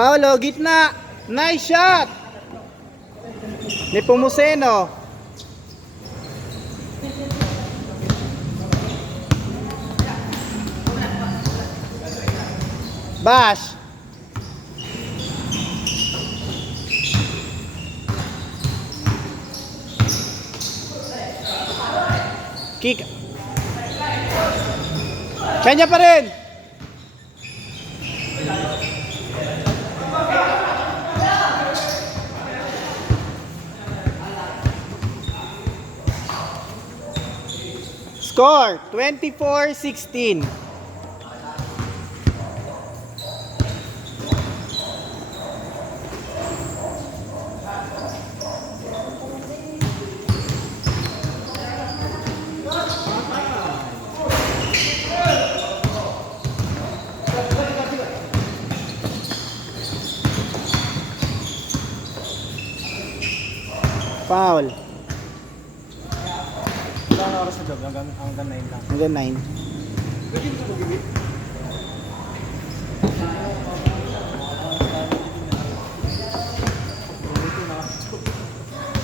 Paolo, gitna. Nice shot. Nepomuceno. Bash. Kick. Kanya pa rin. Score 24-16. Foul. Ilang oras na job? Hanggang 9 lang. Hanggang 9.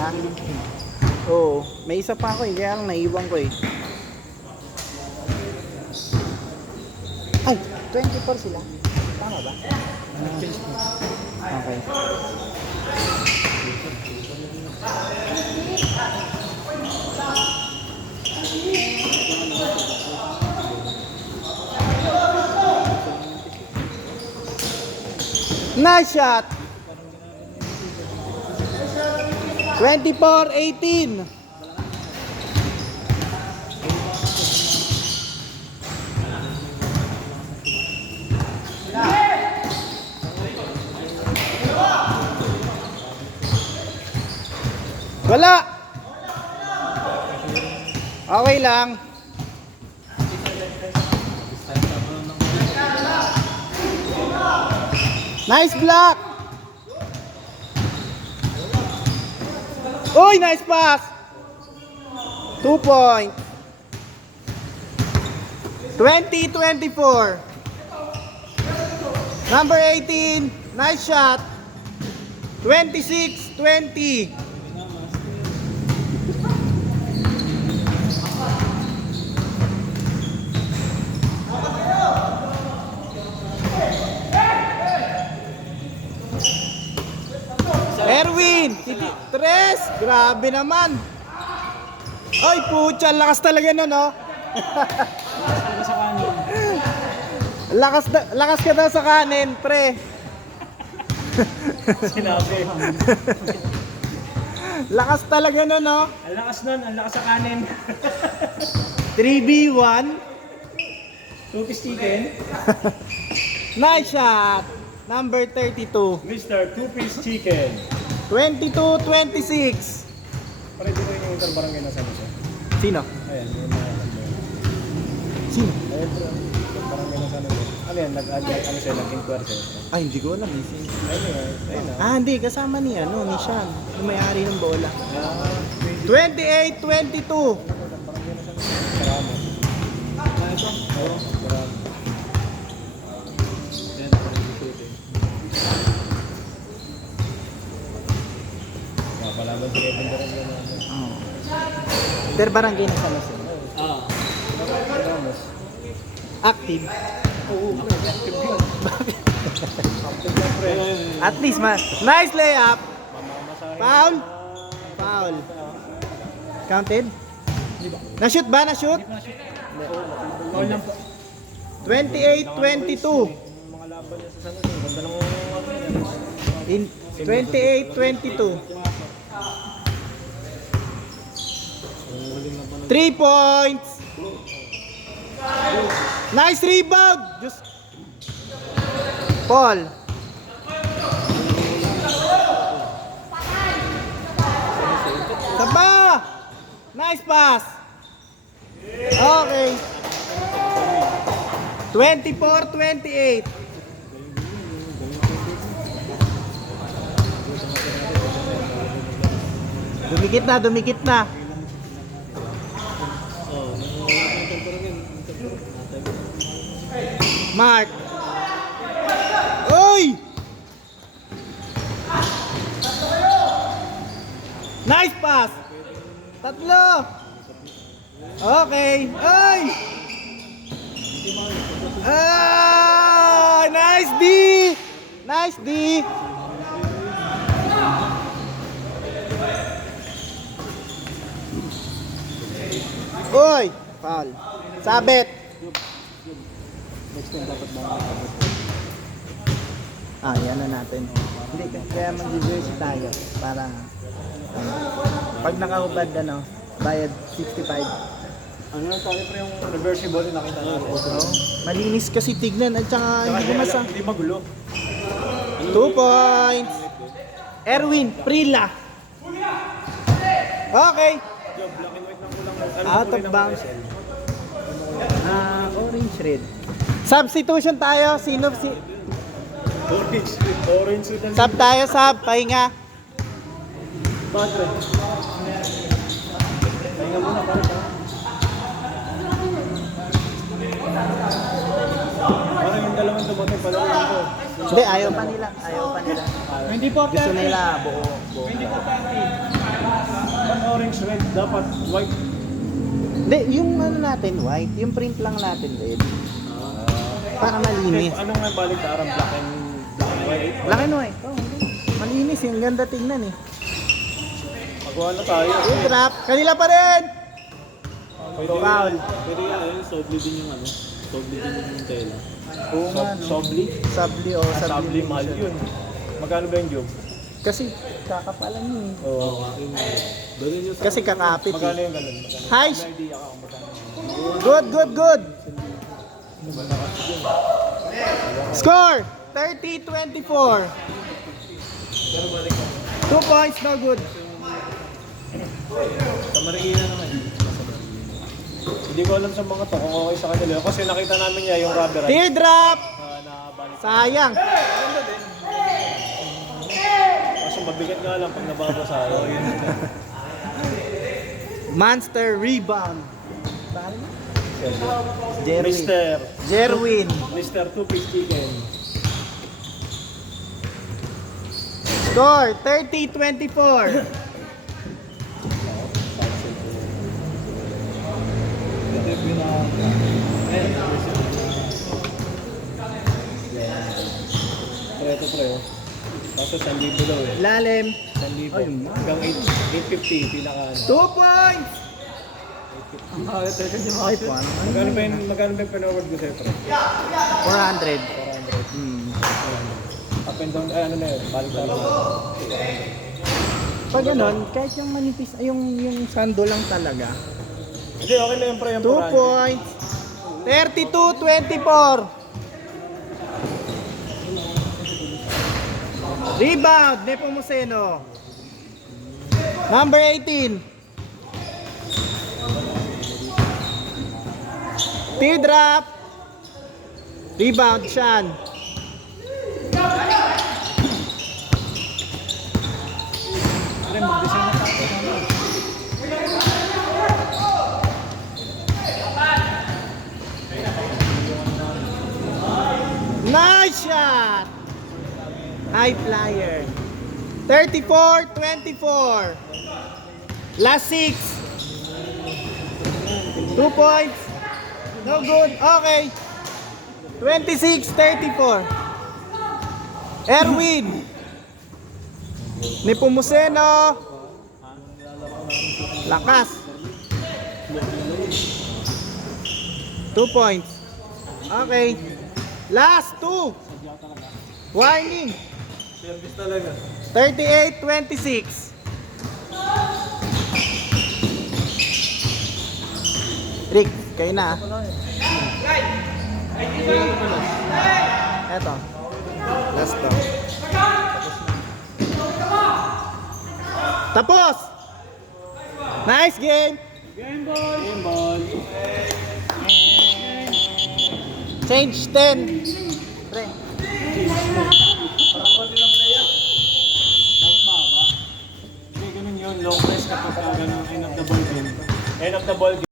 Ha? Oo. May isa pa ako eh. Kaya lang naiwan ko eh. Ay! 24 sila. Tama ba? Okay. Nice shot. 24-18. Wala. Okay lang. Nice block. Uy, nice pass. 2 point. 20-24. Number 18. Nice shot. 26-20. Erwin, Tres, grabe naman. Ay, putya, lakas talaga nun, no? lakas ka daw sa kanin, pre. Sinabi. Lakas talaga nun, no? Ang lakas nun, ang lakas sa kanin. 3v1. 2-piece chicken. Nice shot. Number 32. Mr. 2-piece chicken. 22-26. Pare dito yung interbarangay na sa Luso. Sino? Ayan, yung mga Sino? Ayan, interbarangay na sa Luso. Ano yan, ano siya, nag-inquire siya. Ay, hindi ko alam. Eh. Ayun na. Ah, hindi. Kasama ni Sean. Yung may-ari ng bola. 28-22. Marami. Ayun, marami. Palaban si Kevin Barangay na. Oh. Pero barangay na sa Lasal. Ramos. Active. Oo, active yun. Active yan, pre. At least, nice layup. Mamamasahin. Foul. Foul. Counted? Na-shoot ba? Na-shoot? Foul lang po. 28-22. Mga laban niya sa San Jose. Ganda ng In 28-22. 3 points. Nice rebound. Just Paul. Saba. Nice pass. Okay. 24-28. Dumikit na, dumikit na. Mark. Oy! Nice pass! Tatlo! Okay! Ay! Ah! Nice D! Nice D! Uy! Foul. Sabit. Next time dapat ba? Yan na natin. Hindi, kaya mag-reverse tayo para pag nakahubad bayad 65. Ano lang tayo pre yung reversible yung nakita natin. Malinis kasi tignan at saka hindi gumasa. Hindi magulo. 2 points. Erwin Prila. Okay. Job, black and white lang kulang. Out of bounds. Orange red. Substitution tayo. Sino si Orange. Orange suit ang sub tayo, sub. Pahinga. bakit pre? Pahinga muna pare pa. Parang yung dalawang dumating pala lang ko. Hindi, ayaw pa nila. Hindi po Gusto nila buo. Pag orange red, dapat white. Hindi, yung natin white. Yung print lang natin red. Para malinis. Ano nga balik darang black and white? Black and white. Malinis. Yung ganda tingnan eh. Magawa na tayo. Good drop. Kanila pa rin. Foul. Pwede yan, sobli din yung ano. Sobli din yung tela. Oo nga, no? Sobli? Sabli o sabli. Sabli, mahal yun. Magkano ba yung job? Kasi kakapalan yun eh. Oo. Kasi kakapit Magkano eh. yung ganun? Magkano? Hi! May idea ka kung magkano. Good. Score! 30-24. 2 points, no good. Sa Marikina naman. Hindi ko alam sa mga to kung okay sa kanila. Kasi nakita namin niya yung rubber rice Teardrop! na balik. Sayang. Ganda din. Kaso mabigat nga lang pag nababasa. Yun. Monster rebound. Jerwin. Mr. Jerwin. Mr. Two-Piece Chicken. Score 30-24. Preto preo. Kaso 1,000 daw eh. Lalim. 1,000. Hanggang 850 pinaka. 2 points. Ay, paano? Magkano ba yung pinaward ko sa'yo, pre? 400. 400. Hmm. Up and down, ano na yun, balik tayo. Pag ganon, kahit yung manipis, yung sando lang talaga. Hindi, okay na yun, pre, yung 2 points. 32-24. Rebound, Nepomuceno. Number 18. Teardrop. Rebound, Sean. Pre, mag-design na tayo. Nice shot! High flyer. 34-24. Last 6. 2 points. No good. Okay. 26-34. Erwin. Nepomuceno. Lakas. 2 points. Okay. Last 2. Warning. Service talaga. 38-26. Rick, kayo na. Eto. Last to. Tapos! Nice game! Game ball! Game ball! Change 10. Pre. Parang konti lang play. Dapat mahaba. Hindi, ganun yun. Long press kapag ganun. End of the ball game. End of the ball game.